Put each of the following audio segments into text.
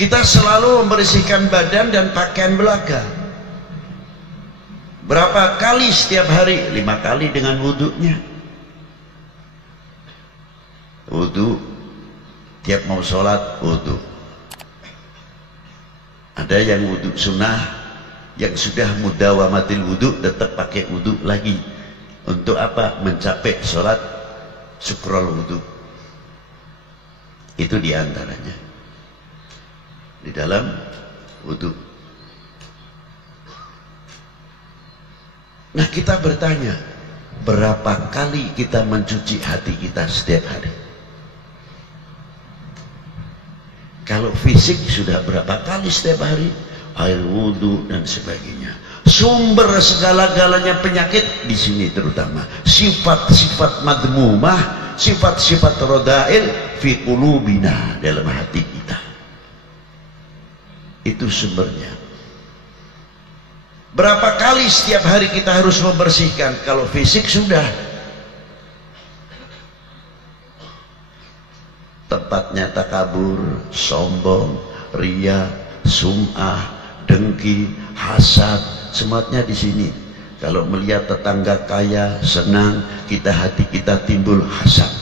Kita selalu membersihkan badan dan pakaian belaka. Berapa kali setiap hari? 5 kali dengan wudhunya. Wudhu, tiap mau sholat wudhu. Ada yang wudhu sunnah, yang sudah mudawamatil wudhu tetap pakai wudhu lagi. Untuk apa? Mencapai sholat syukrul wudhu. Itu diantaranya di dalam wudhu. Nah, kita bertanya, berapa kali kita mencuci hati kita setiap hari? Kalau fisik sudah berapa kali setiap hari? Air wudhu dan sebagainya. Sumber segala-galanya penyakit di sini, terutama sifat-sifat madmumah, sifat-sifat rodail fi qulubina, dalam hati kita. Itu sumbernya. Berapa kali setiap hari kita harus membersihkan? Kalau fisik sudah, tempatnya takabur, sombong, riya, sum'ah, dengki, hasad, semuanya di sini. Kalau melihat tetangga kaya senang, hati kita timbul hasad.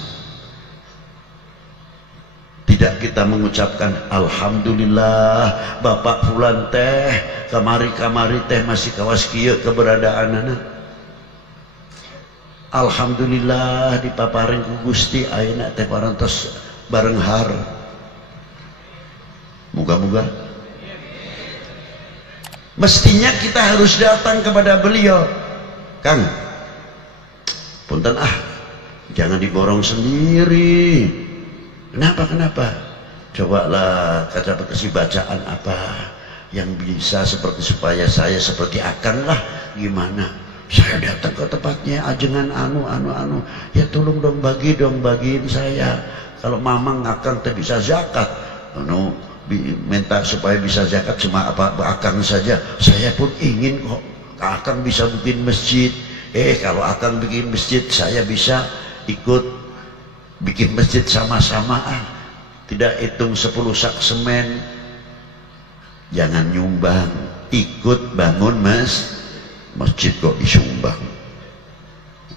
Tidak kita mengucapkan alhamdulillah bapak fulan teh kamari teh masih kawas kieu keberadaan anak. Alhamdulillah dipaparing ku Gusti ayeuna teh parantos bareng har. Moga-moga mestinya kita harus datang kepada beliau. Kang, punten jangan diborong sendiri. Kenapa? Cobalah kata bekasi bacaan apa yang bisa supaya saya seperti Akang lah. Gimana? Saya datang ke tempatnya ajengan anu. Ya tolong dong bagiin saya. Kalau mamang Akang teh bisa zakat, minta supaya bisa zakat cuma Akang saja. Saya pun ingin kok Akang bisa bikin masjid. Kalau Akang bikin masjid, saya bisa ikut bikin masjid sama-sama. Tidak hitung 10 sak semen. Jangan nyumbang, ikut bangun masjid kok disumbang.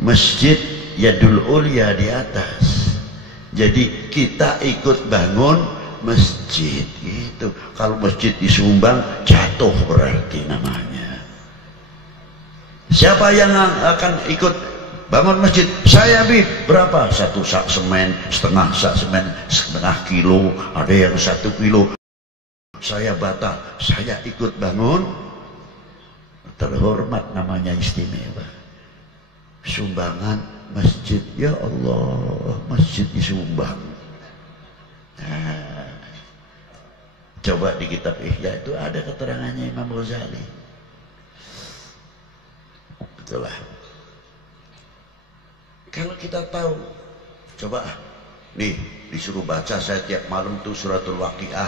Masjid yadul ulya di atas. Jadi kita ikut bangun masjid gitu. Kalau masjid disumbang jatuh berarti namanya. Siapa yang akan ikut bangun masjid? Saya berapa? 1 sak semen, setengah sak semen, setengah kilo, ada yang 1 kilo. Saya bata, saya ikut bangun. Terhormat namanya, istimewa. Sumbangan masjid, ya Allah, masjid disumbang. Coba di kitab Ihya itu ada keterangannya Imam Ghazali. Itulah. Kalau kita tahu, coba nih disuruh baca saya tiap malam tuh suratul Waqiah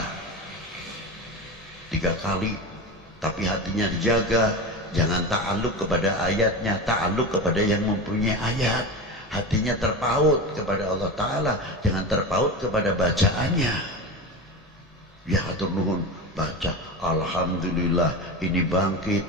3 kali, tapi hatinya dijaga, jangan ta'alluq kepada ayatnya, ta'alluq kepada yang mempunyai ayat. Hatinya terpaut kepada Allah Ta'ala, jangan terpaut kepada bacaannya. Ya hatur nuhun, baca alhamdulillah ini bangkit.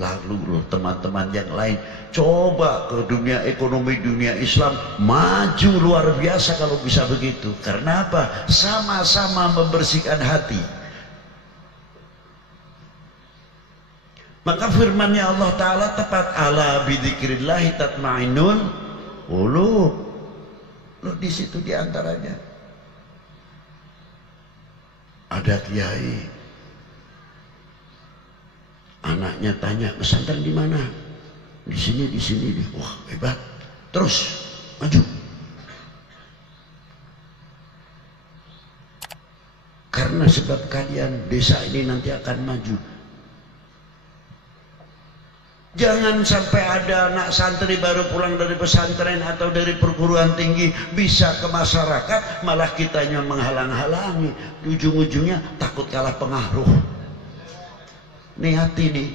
Lalu teman-teman yang lain coba ke dunia ekonomi, dunia Islam maju luar biasa kalau bisa begitu. Karena apa? Sama-sama membersihkan hati. Maka firmannya Allah Ta'ala tepat, ala bidzikrillahi tatma'innul qulub. Loh, di situ diantaranya ada kiai, anaknya tanya pesantren di mana? Di sini. Wah hebat. Terus maju. Karena sebab kalian desa ini nanti akan maju. Jangan sampai ada anak santri baru pulang dari pesantren atau dari perguruan tinggi bisa ke masyarakat, malah kitanya menghalang-halangi. Ujung-ujungnya takut kalah pengaruh. Nih hati nih.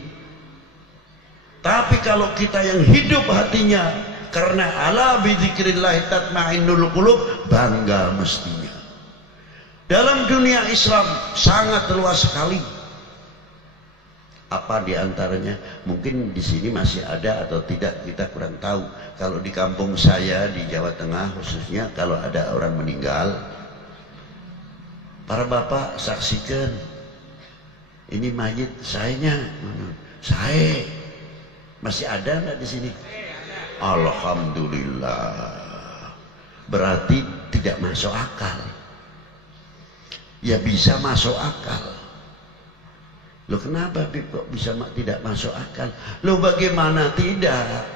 Tapi kalau kita yang hidup hatinya karena ala bidzikrillah tatma'innul qulub, bangga mestinya. Dalam dunia Islam sangat luas sekali. Apa diantaranya? Mungkin di sini masih ada atau tidak, kita kurang tahu. Kalau di kampung saya di Jawa Tengah khususnya, kalau ada orang meninggal, para bapak saksikan, ini mayit sayanya, saya masih ada nggak di sini? Alhamdulillah. Berarti tidak masuk akal. Ya bisa masuk akal. Loh kenapa kok bisa tidak masuk akal? Loh bagaimana tidak?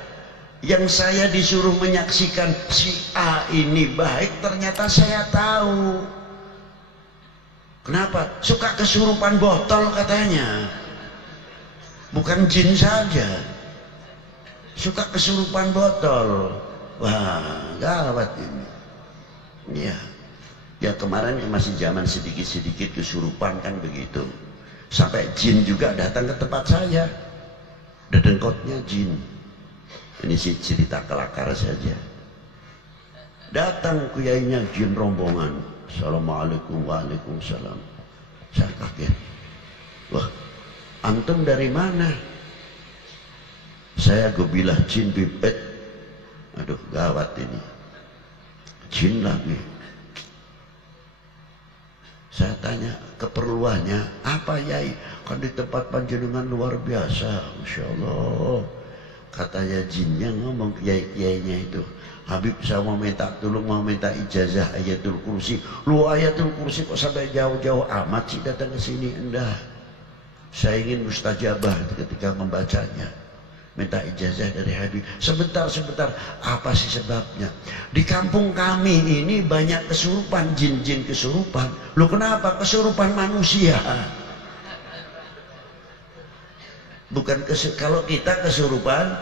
Yang saya disuruh menyaksikan si A ini baik, ternyata saya tahu. Kenapa? Suka kesurupan botol katanya. Bukan jin saja. Suka kesurupan botol. Wah, gawat ini. Iya. Ya kemarin masih zaman sedikit-sedikit kesurupan kan begitu. Sampai jin juga datang ke tempat saya. Dedengkotnya jin. Ini sih cerita kelakar saja. Datang kuyainya jin rombongan. Assalamualaikum, waalaikumsalam. Saya kaget. Wah, antum dari mana? Saya gobilah jin bibit. Aduh gawat ini. Jin lagi. Saya tanya keperluannya apa yai? Kan di tempat panjenengan luar biasa, Masya Allah. Katanya jinnya ngomong kiai-kiainya itu, Habib saya mau minta tolong, mau minta ijazah ayatul kursi. Lu ayatul kursi kok sampai jauh-jauh amat sih datang ke sini? Enggak. Saya ingin mustajabah ketika membacanya. Minta ijazah dari Habib. Sebentar, apa sih sebabnya? Di kampung kami ini banyak kesurupan, jin-jin kesurupan. Lu kenapa? Kesurupan manusia. Bukan kalau kita kesurupan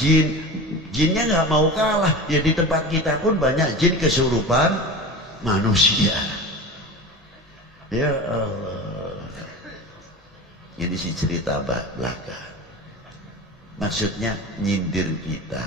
jin, jinnya nggak mau kalah. Ya di tempat kita pun banyak jin kesurupan manusia. Ya Allah. Ini sih cerita belaka. Maksudnya nyindir kita.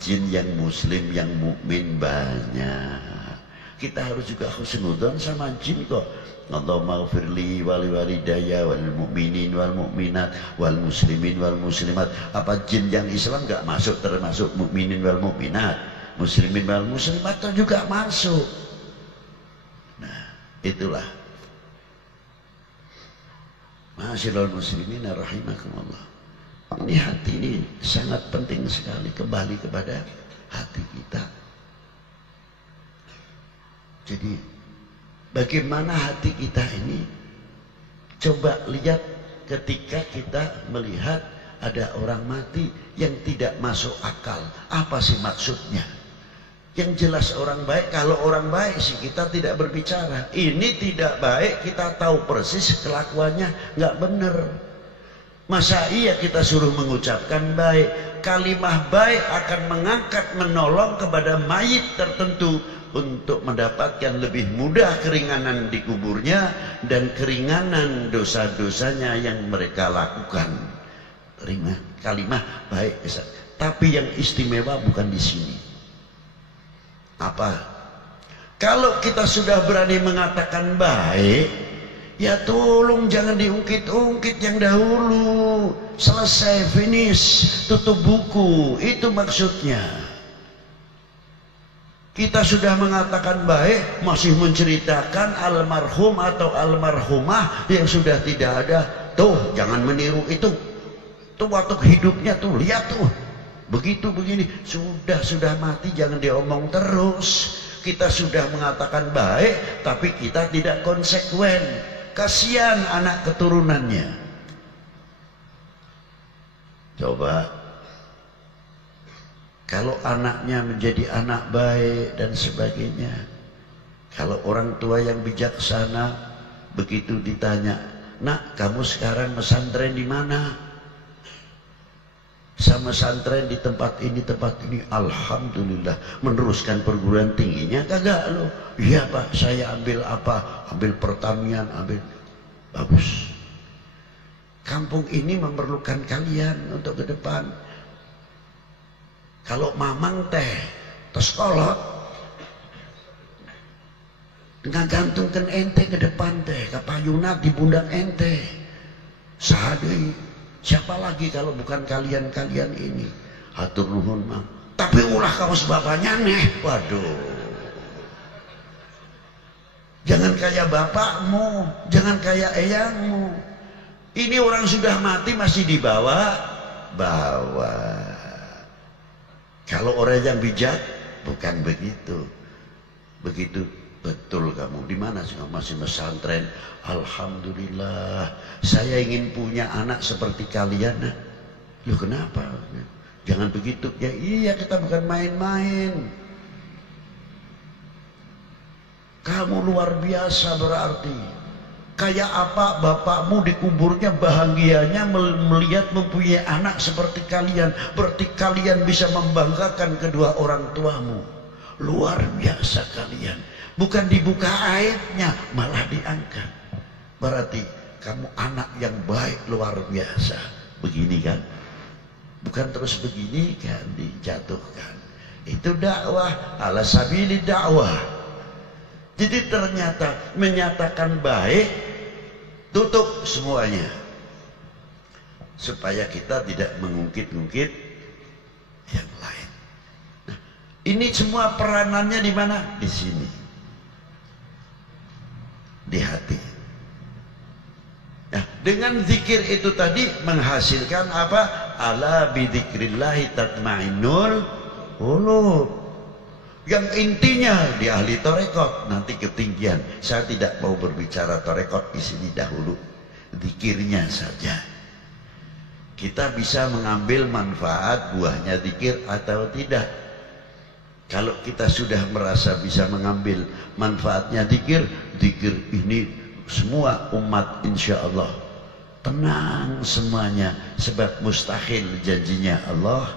Jin yang muslim, yang mukmin banyak. Kita harus juga husnudzon sama jin kok. Allahumma ghfirli wali walidayya wal mu'minin wal mu'minat wal muslimin wal muslimat. Apa jin yang Islam gak masuk termasuk mukminin wal mu'minat, muslimin wal muslimat itu juga masuk. Nah, itulah. Ma'asyiral muslimin rahimakumullah. Ini hati ini sangat penting sekali, kembali kepada hati kita. Jadi bagaimana hati kita ini? Coba lihat ketika kita melihat ada orang mati yang tidak masuk akal. Apa sih maksudnya? Yang jelas orang baik. Kalau orang baik sih kita tidak berbicara. Ini tidak baik, kita tahu persis kelakuannya nggak benar. Masa iya kita suruh mengucapkan baik? Kalimah baik akan mengangkat, menolong kepada mayit tertentu untuk mendapatkan lebih mudah keringanan di kuburnya dan keringanan dosa-dosanya yang mereka lakukan. Kalimah baik. Tapi yang istimewa bukan di sini. Apa? Kalau kita sudah berani mengatakan baik, ya tolong jangan diungkit-ungkit yang dahulu. Selesai, finish, tutup buku. Itu maksudnya. Kita sudah mengatakan baik, masih menceritakan almarhum atau almarhumah yang sudah tidak ada. Tuh, jangan meniru itu. Tuh waktu hidupnya tuh, lihat tuh. Begitu begini, sudah mati jangan diomong terus. Kita sudah mengatakan baik, tapi kita tidak konsekuen. Kasihan anak keturunannya. Coba kalau anaknya menjadi anak baik dan sebagainya, kalau orang tua yang bijaksana begitu ditanya, nak kamu sekarang pesantren di mana? Sama pesantren di tempat ini, alhamdulillah. Meneruskan perguruan tingginya kagak lo? Iya pak, saya ambil apa? Ambil pertanian, ambil. Bagus. Kampung ini memerlukan kalian untuk ke depan. Kalau mamang teh sekolah, ngagantungkan ente ke depan teh, ke payunat di pundak ente. Sahadei, siapa lagi kalau bukan kalian-kalian ini? Hatur nuhun mah. Tapi ulah kaos bapaknya nih. Waduh. Jangan kayak bapakmu, jangan kayak eyangmu. Ini orang sudah mati masih dibawa. Kalau orang yang bijak bukan begitu. Begitu. Betul kamu. Di mana sih masih pesantren? Alhamdulillah. Saya ingin punya anak seperti kalian. Loh kenapa? Jangan begitu. Ya iya, kita bukan main-main. Kamu luar biasa berarti. Kayak apa bapakmu di kuburnya bahagianya melihat mempunyai anak seperti kalian. Berarti kalian bisa membanggakan kedua orang tuamu. Luar biasa kalian. Bukan dibuka aibnya, malah diangkat. Berarti kamu anak yang baik luar biasa. Begini kan? Bukan terus begini kan dijatuhkan. Itu dakwah, ala sabili dakwah. Jadi ternyata menyatakan baik, tutup semuanya. Supaya kita tidak mengungkit-ungkit yang lain. Nah, ini semua peranannya di mana? Di sini. Di hati. Nah, dengan zikir itu tadi menghasilkan apa? Ala bidzikrillahi tatmainnul qulub. Yang intinya di ahli tarekat nanti ketinggian. Saya tidak mau berbicara tarekat di sini dahulu. Zikirnya saja. Kita bisa mengambil manfaat buahnya zikir atau tidak. Kalau kita sudah merasa bisa mengambil manfaatnya zikir, zikir ini semua umat insya Allah tenang semuanya. Sebab mustahil janjinya Allah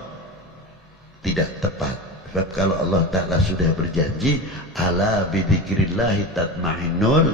tidak tepat. Sebab kalau Allah Ta'ala sudah berjanji, ala bidzikrillahi tatmainnul